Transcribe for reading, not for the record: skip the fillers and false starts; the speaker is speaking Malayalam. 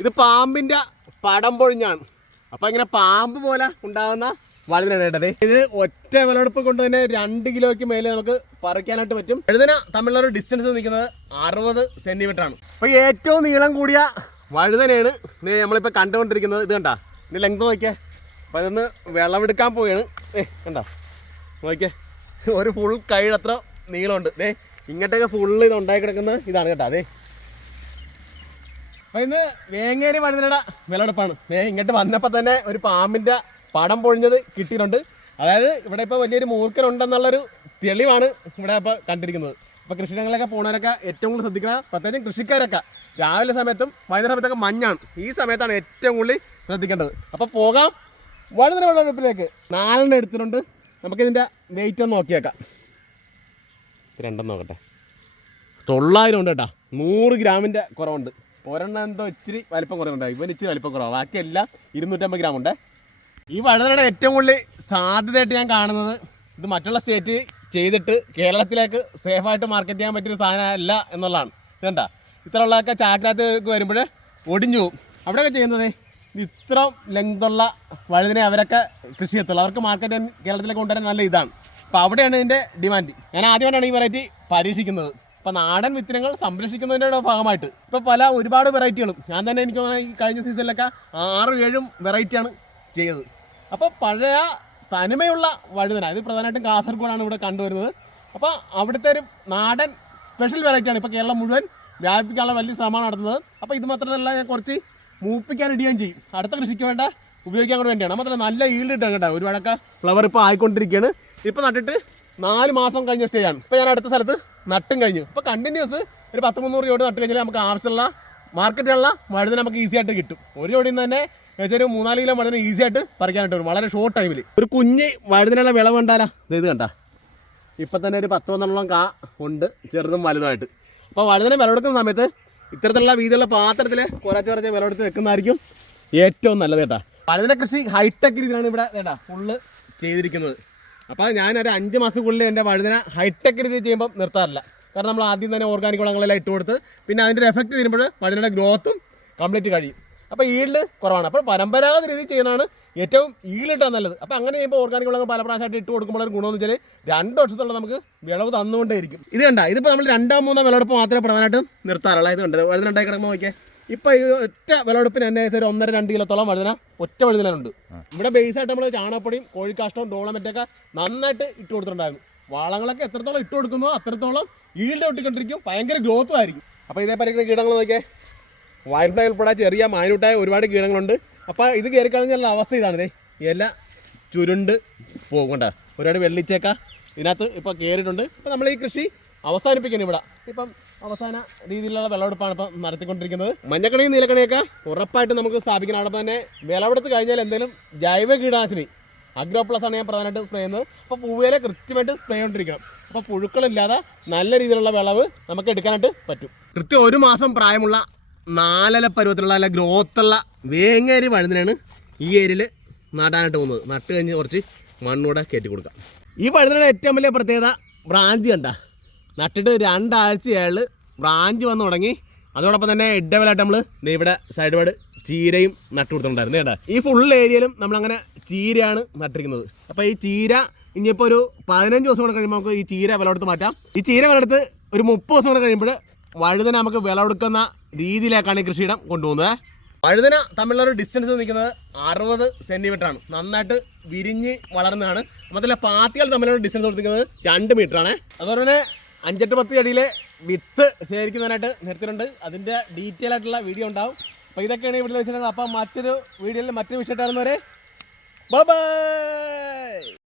ഇത് പാമ്പിൻ്റെ പടം പൊഴിഞ്ഞാണ്. അപ്പോൾ ഇങ്ങനെ പാമ്പ് പോലെ ഉണ്ടാകുന്ന വഴുതന കേട്ടത്. ഇത് ഒറ്റ വിളവെടുപ്പ് കൊണ്ട് തന്നെ 2 കിലോയ്ക്ക് മേലെ നമുക്ക് പറിക്കാനായിട്ട് പറ്റും. വഴുതന തമ്മിലുള്ള ഒരു ഡിസ്റ്റൻസ് നിൽക്കുന്നത് 60 സെൻറ്റിമീറ്ററാണ്. അപ്പോൾ ഏറ്റവും നീളം കൂടിയ വഴുതനയാണ് നമ്മളിപ്പോൾ കണ്ടുകൊണ്ടിരിക്കുന്നത്. ഇത് കണ്ടാ, ഇതിൻ്റെ ലെങ്ത് നോക്കിയാൽ. അപ്പോൾ ഇതൊന്ന് വിളവെടുക്കാൻ പോവുകയാണ്. കണ്ടാ നോക്കിയേ, ഒരു ഫുൾ കൈയത്ര നീളമുണ്ട്. ഇങ്ങോട്ടൊക്കെ ഫുള്ള് ഇത് ഉണ്ടായി കിടക്കുന്നത് ഇതാണ് കേട്ടോ. അപ്പോൾ ഇന്ന് വേങ്ങേരി വഴുതനയുടെ വിളവെടുപ്പാണ്. ഇങ്ങോട്ട് വന്നപ്പോൾ തന്നെ ഒരു പാമ്പിൻ്റെ പടം പൊഴിഞ്ഞത് കിട്ടിയിട്ടുണ്ട്. അതായത് ഇവിടെ ഇപ്പോൾ വലിയൊരു മൂർഖനുണ്ടെന്നുള്ളൊരു തെളിവാണ് ഇവിടെ ഇപ്പോൾ കണ്ടിരിക്കുന്നത്. അപ്പോൾ കൃഷിയിടങ്ങളിലൊക്കെ പോകുന്നവരൊക്കെ ഏറ്റവും കൂടുതൽ ശ്രദ്ധിക്കണം. പ്രത്യേകിച്ചും കൃഷിക്കാരൊക്കെ രാവിലെ സമയത്തും വൈകുന്നേര സമയത്തൊക്കെ മഞ്ഞാണ്. ഈ സമയത്താണ് ഏറ്റവും കൂടുതൽ ശ്രദ്ധിക്കേണ്ടത്. അപ്പോൾ പോകാം വഴുതന വിളവെടുപ്പിലേക്ക്. 4 എടുത്തിട്ടുണ്ട്. നമുക്കിതിൻ്റെ വെയിറ്റ് ഒന്ന് നോക്കിയേക്കാം. 2 നോക്കട്ടെ. 900 ഉണ്ട് കേട്ടോ. 100 ഗ്രാമിൻ്റെ കുറവുണ്ട്. ഒരെണ്ണം എന്തോ ഇച്ചിരി വലിപ്പം കുറവുണ്ട്. ഇവൻ ഇച്ചിരി വലിപ്പം കുറവാണ്. ബാക്കിയെല്ലാം 250 ഗ്രാം ഉണ്ട്. ഈ വഴുതനയുടെ ഏറ്റവും കൂടുതൽ സാധ്യതയായിട്ട് ഞാൻ കാണുന്നത് ഇത് മറ്റുള്ള സ്റ്റേറ്റ് ചെയ്തിട്ട് കേരളത്തിലേക്ക് സേഫായിട്ട് മാർക്കറ്റ് ചെയ്യാൻ പറ്റിയൊരു സാധനമല്ല എന്നുള്ളതാണ്. ഇതണ്ട ഇത്രയുള്ളതൊക്കെ ചാക്കിനകത്ത് വരുമ്പോൾ ഒടിഞ്ഞു പോകും. അവിടെയൊക്കെ ചെയ്യുന്നത് ഇത്ര ലെങ്തുള്ള വഴുതന അവരൊക്കെ കൃഷി ചെയ്യത്തുള്ളൂ. അവർക്ക് മാർക്കറ്റ് കേരളത്തിലേക്ക് കൊണ്ടുവരാൻ നല്ല ഇതാണ്. അപ്പോൾ അവിടെയാണ് ഇതിൻ്റെ ഡിമാൻഡ്. ഞാൻ ആദ്യമായിട്ടാണ് ഈ വെറൈറ്റി പരീക്ഷിക്കുന്നത്. അപ്പോൾ നാടൻ വിത്തിനങ്ങൾ സംരക്ഷിക്കുന്നതിൻ്റെ ഭാഗമായിട്ട് ഇപ്പോൾ ഒരുപാട് വെറൈറ്റികളും ഞാൻ തന്നെ എനിക്ക് തോന്നുന്നത് ഈ കഴിഞ്ഞ സീസണിലൊക്കെ 6-7 വെറൈറ്റിയാണ് ചെയ്തത്. അപ്പോൾ പഴയ തനിമയുള്ള വഴുതന ഇത് പ്രധാനമായിട്ടും കാസർഗോഡാണ് ഇവിടെ കണ്ടുവരുന്നത്. അപ്പോൾ അവിടുത്തെ ഒരു നാടൻ സ്പെഷ്യൽ വെറൈറ്റിയാണ് ഇപ്പോൾ കേരളം മുഴുവൻ വ്യാപിപ്പിക്കാനുള്ള വലിയ ശ്രമമാണ് നടത്തുന്നത്. അപ്പോൾ ഇത് മാത്രമല്ല ഞാൻ കുറച്ച് മൂപ്പിക്കാൻ ഇടുകയും ചെയ്യും. അടുത്ത കൃഷിക്ക് വേണ്ട ഉപയോഗിക്കാൻ കൂടെ വേണ്ടിയാണ്. മാത്രമല്ല നല്ല ഈൽഡ് കിട്ടാൻ കേട്ടോ. ഒരുപാടൊക്കെ ഫ്ലവർ ഇപ്പോൾ ആയിക്കൊണ്ടിരിക്കുകയാണ്. ഇപ്പോൾ നട്ടിട്ട് 4 മാസം കഴിഞ്ഞ സ്റ്റേജാണ്. ഇപ്പോൾ ഞാൻ അടുത്ത സ്ഥലത്ത് നട്ടും കഴിഞ്ഞു. ഇപ്പോൾ കണ്ടിന്യൂസ് ഒരു 10-300 ജോഡി നട്ട് കഴിഞ്ഞാൽ നമുക്ക് ആവശ്യമുള്ള മാർക്കറ്റിലുള്ള വഴുതന നമുക്ക് ഈസി ആയിട്ട് കിട്ടും. ഒരു ജോഡിയിൽ നിന്ന് തന്നെ ഏകദേശം ഒരു 3-4 കിലോ വഴുതന ഈസി ആയിട്ട് പറിക്കാനായിട്ട് വരും വളരെ ഷോർട്ട് ടൈമിൽ. ഒരു കുഞ്ഞ് വഴുതനയുള്ള വിളവ് കണ്ടാലോ ഇത് കണ്ട. ഇപ്പം തന്നെ ഒരു 10-12 കാ ഉണ്ട്, ചെറുതും വലുതുമായിട്ട്. അപ്പോൾ വഴുതന വിളവെടുക്കുന്ന സമയത്ത് ഇത്തരത്തിലുള്ള വീതിയുള്ള പാത്രത്തിൽ കുറച്ച് വിളവെടുത്ത് വെക്കുന്നതായിരിക്കും ഏറ്റവും നല്ലത് കേട്ടോ. വഴുതന കൃഷി ഹൈടെക് രീതിയിലാണ് ഇവിടെ കേട്ടോ ഫുള്ള് ചെയ്തിരിക്കുന്നത്. അപ്പോൾ ഞാനൊരു 5 മാസത്തിനുള്ളിൽ എൻ്റെ വഴുതന ഹൈടെക് രീതി ചെയ്യുമ്പോൾ നിർത്താറില്ല. കാരണം നമ്മൾ ആദ്യം തന്നെ ഓർഗാനിക് വളങ്ങളെല്ലാം ഇട്ട് കൊടുത്ത് പിന്നെ അതിൻ്റെ എഫക്റ്റ് തീരുമ്പോൾ വഴുതനയുടെ ഗ്രോത്തും കംപ്ലീറ്റ് കഴിയും. അപ്പോൾ ഈൽഡ് കുറവാണ്. അപ്പോൾ പരമ്പരാഗത രീതിയിൽ ചെയ്യുന്നതാണ് ഏറ്റവും ഈൽഡ് നല്ലത്. അപ്പോൾ അങ്ങനെ ചെയ്യുമ്പോൾ ഓർഗാനിക് വളങ്ങൾ പല പ്രാവശ്യമായിട്ട് ഇട്ട് കൊടുക്കുമ്പോൾ ഒരു ഗുണമെന്ന് വെച്ചാൽ 2 വർഷത്തോളം നമുക്ക് വിളവ് തന്നുകൊണ്ടേയിരിക്കും. ഇത് കണ്ട ഇതിപ്പോൾ നമ്മൾ 2-3 വിളവെടുപ്പ് മാത്രമേ പ്രധാനമായിട്ടും നിർത്താറുള്ളൂ. ഇത് കണ്ടത് വഴുതന ഉണ്ടായി കിടക്കുമ്പോൾ നോക്കിയാൽ ഇപ്പോൾ ഈ ഒറ്റ വിളവെടുപ്പിന് തന്നെ ഒരു 1.5-2 കിലോത്തോളം വഴുതന ഒറ്റ വഴുതനുണ്ട്. ഇവിടെ ബേസായിട്ട് നമ്മൾ ചാണകപ്പൊടിയും കോഴിക്കാഷ്ടവും ഡോളമെറ്റൊക്കെ നന്നായിട്ട് ഇട്ട് കൊടുത്തിട്ടുണ്ടായിരുന്നു. വളങ്ങളൊക്കെ എത്രത്തോളം ഇട്ട് കൊടുക്കുന്നോ അത്രത്തോളം ഈൽഡ് ഒട്ടിക്കൊണ്ടിരിക്കും, ഭയങ്കര ഗ്രോത്തും ആയിരിക്കും. അപ്പോൾ ഇതേ പരിക്കുന്ന കീടങ്ങൾ നോക്കിയാൽ വയൽഫ്ലൈ ഉൾപ്പെടെ ചെറിയ മൈന്യൂട്ടായ ഒരുപാട് കീടങ്ങളുണ്ട്. അപ്പോൾ ഇത് കയറി കഴിഞ്ഞാലുള്ള അവസ്ഥ ഇതാണിതേ, ഇല ചുരുണ്ട് പോകണ്ട. ഒരുപാട് വെള്ളിച്ചേക്ക ഇതിനകത്ത് ഇപ്പോൾ കയറിയിട്ടുണ്ട്. ഇപ്പോൾ നമ്മൾ ഈ കൃഷി അവസാനിപ്പിക്കണം. ഇവിടെ ഇപ്പം അവസാന രീതിയിലുള്ള വിളവെടുപ്പാണ് ഇപ്പം നടത്തിക്കൊണ്ടിരിക്കുന്നത്. മഞ്ഞക്കണിയും നീലക്കണിയൊക്കെ ഉറപ്പായിട്ട് നമുക്ക് സ്ഥാപിക്കണം. അവിടെ തന്നെ വിളവെടുത്ത് കഴിഞ്ഞാൽ എന്തെങ്കിലും ജൈവ കീടനാശിനി അഗ്രോ പ്ലസ് ആണ് ഞാൻ പ്രധാനമായിട്ട് സ്പ്രേ ചെയ്യുന്നത്. അപ്പോൾ പൂവേലെ കൃത്യമായിട്ട് സ്പ്രേ ചെയ്തുകൊണ്ടിരിക്കണം. അപ്പോൾ പുഴുക്കളില്ലാതെ നല്ല രീതിയിലുള്ള വിളവ് നമുക്ക് എടുക്കാനായിട്ട് പറ്റും. കൃത്യം 1 മാസം പ്രായമുള്ള 4 പരുവത്തിലുള്ള നല്ല ഗ്രോത്തുള്ള വേങ്ങേരി വഴുതനയാണ് ഈ ഏരിയയിൽ നടാനായിട്ട് പോകുന്നത്. നട്ട് കഴിഞ്ഞ് കുറച്ച് മണ്ണൂടെ കയറ്റി കൊടുക്കാം. ഈ വഴുതനയുടെ ഏറ്റവും വലിയ പ്രത്യേകത ബ്രാഞ്ച് കണ്ട. നട്ടിട്ട് 2 ആഴ്ചയായാൽ ബ്രാഞ്ച് വന്ന് തുടങ്ങി. അതോടൊപ്പം തന്നെ ഇടവേളായിട്ട് നമ്മൾ ഇവിടെ സൈഡ് വേർഡ് ചീരയും നട്ടു കൊടുത്തിട്ടുണ്ടായിരുന്നു കേട്ടോ. ഈ ഫുൾ ഏരിയയിലും നമ്മളങ്ങനെ ചീരയാണ് നട്ടിരിക്കുന്നത്. അപ്പോൾ ഈ ചീര ഇനിയിപ്പോൾ ഒരു 15 ദിവസം കൂടെ കഴിയുമ്പോൾ നമുക്ക് ഈ ചീര വിളവെടുത്ത് മാറ്റാം. ഈ ചീര വിളവെടുത്ത് ഒരു 30 ദിവസം കൂടെ കഴിയുമ്പോൾ വഴുതന നമുക്ക് വിളവെടുക്കുന്ന രീതിയിലേക്കാണ് ഈ കൃഷിയിടം കൊണ്ടുപോകുന്നത്. വഴുതന തമ്മിലുള്ള ഒരു ഡിസ്റ്റൻസ് നിൽക്കുന്നത് 60 സെൻറ്റിമീറ്ററാണ്. നന്നായിട്ട് വിരിഞ്ഞ് വളർന്നതാണ്. മാത്രമല്ല പാത്തികൾ തമ്മിലുള്ള ഡിസ്റ്റൻസ് കൊടുത്തിരിക്കുന്നത് 2 മീറ്ററാണ്. അതുപോലെ തന്നെ 5-10 അടിയിലെ വിത്ത് ശേഖരിക്കുന്നതിനായിട്ട് നിർത്തിയിട്ടുണ്ട്. അതിൻ്റെ ഡീറ്റെയിൽ ആയിട്ടുള്ള വീഡിയോ ഉണ്ടാവും. അപ്പോൾ ഇതൊക്കെയാണ് ഇവിടെ വെച്ചിട്ടുള്ളത്. അപ്പോൾ മറ്റൊരു വീഡിയോയിൽ മറ്റൊരു വിഷയമായിരുന്നവരെ ബൈ.